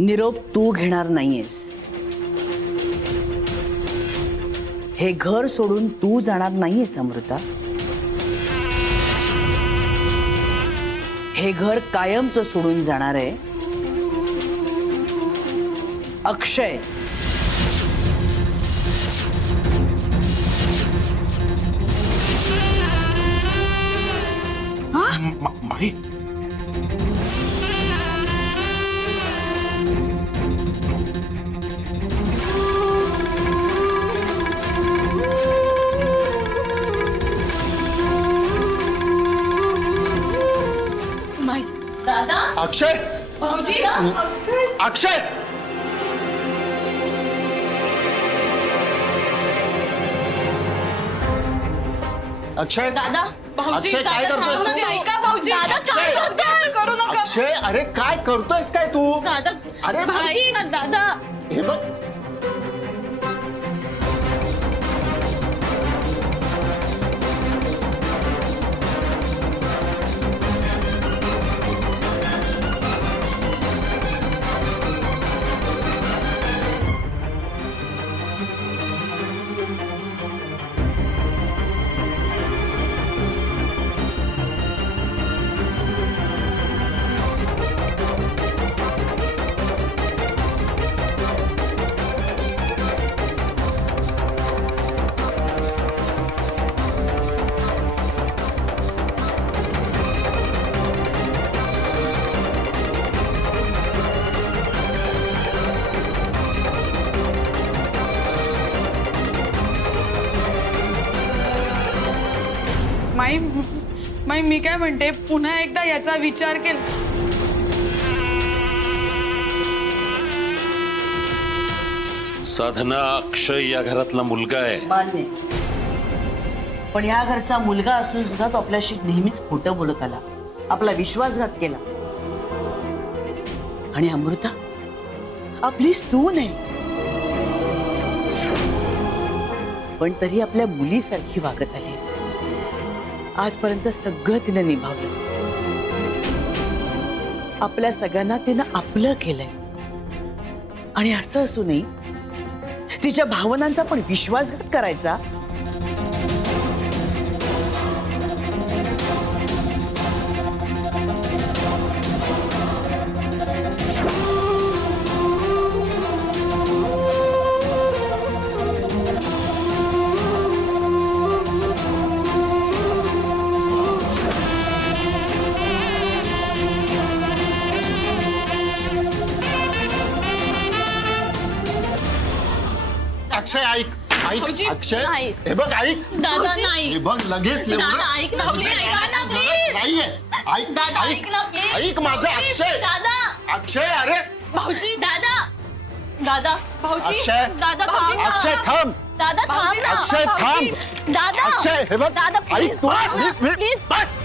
निरोप तू घेणार नाहीयेस. हे घर सोडून तू जाणार नाहीयेस अमृता. हे घर कायमचं सोडून जाणार आहे अक्षय. माही दादा अक्षय भाऊजी अक्षय अक्षय दादा भाऊजी अक्षय, काय दादा करतोयस थांब तू? ना, ऐका भाऊजी दादा काय अक्षय! भाऊजी असं करू नका अक्षय अरे काय करतोयस काय तू? दादा अरे भाऊजी ना दादा हे बघ माई मी काय म्हणते पुन्हा एकदा याचा विचार केला. साधना अक्षय या घरातला मुलगा आहे. मान्य, पण ह्या घरचा मुलगा असून सुद्धा तो आपल्याशी नेहमीच खोटं बोलत आला, आपला विश्वासघात केला. आणि अमृता आपली सून आहे, पण तरी आपल्या मुलीसारखी वागत आली. आजपर्यंत सगळं तिने निभावलं, आपल्या सगळ्यांना तिनं आपलं केलंय. आणि असं असूनही तिच्या भावनांचा पण विश्वासघात करायचा. अक्षय ऐक ऐक भाऊजी, अक्षय नाही. हे बघ ऐक दादा नाही हे बघ लगेच दादा ऐक ना भाऊजी ऐका ना प्लीज नाहीये ऐक दादा ऐक ऐक ना प्लीज ऐक माझं अक्षय दादा अक्षय अरे भाऊजी दादा दादा भाऊजी अक्षय. दादा थांब ना. अक्षय थांब दादा थांब ना अक्षय थांब दादा अक्षय हे बघ दादा ऐक तू प्लीज प्लीज प्लीज बस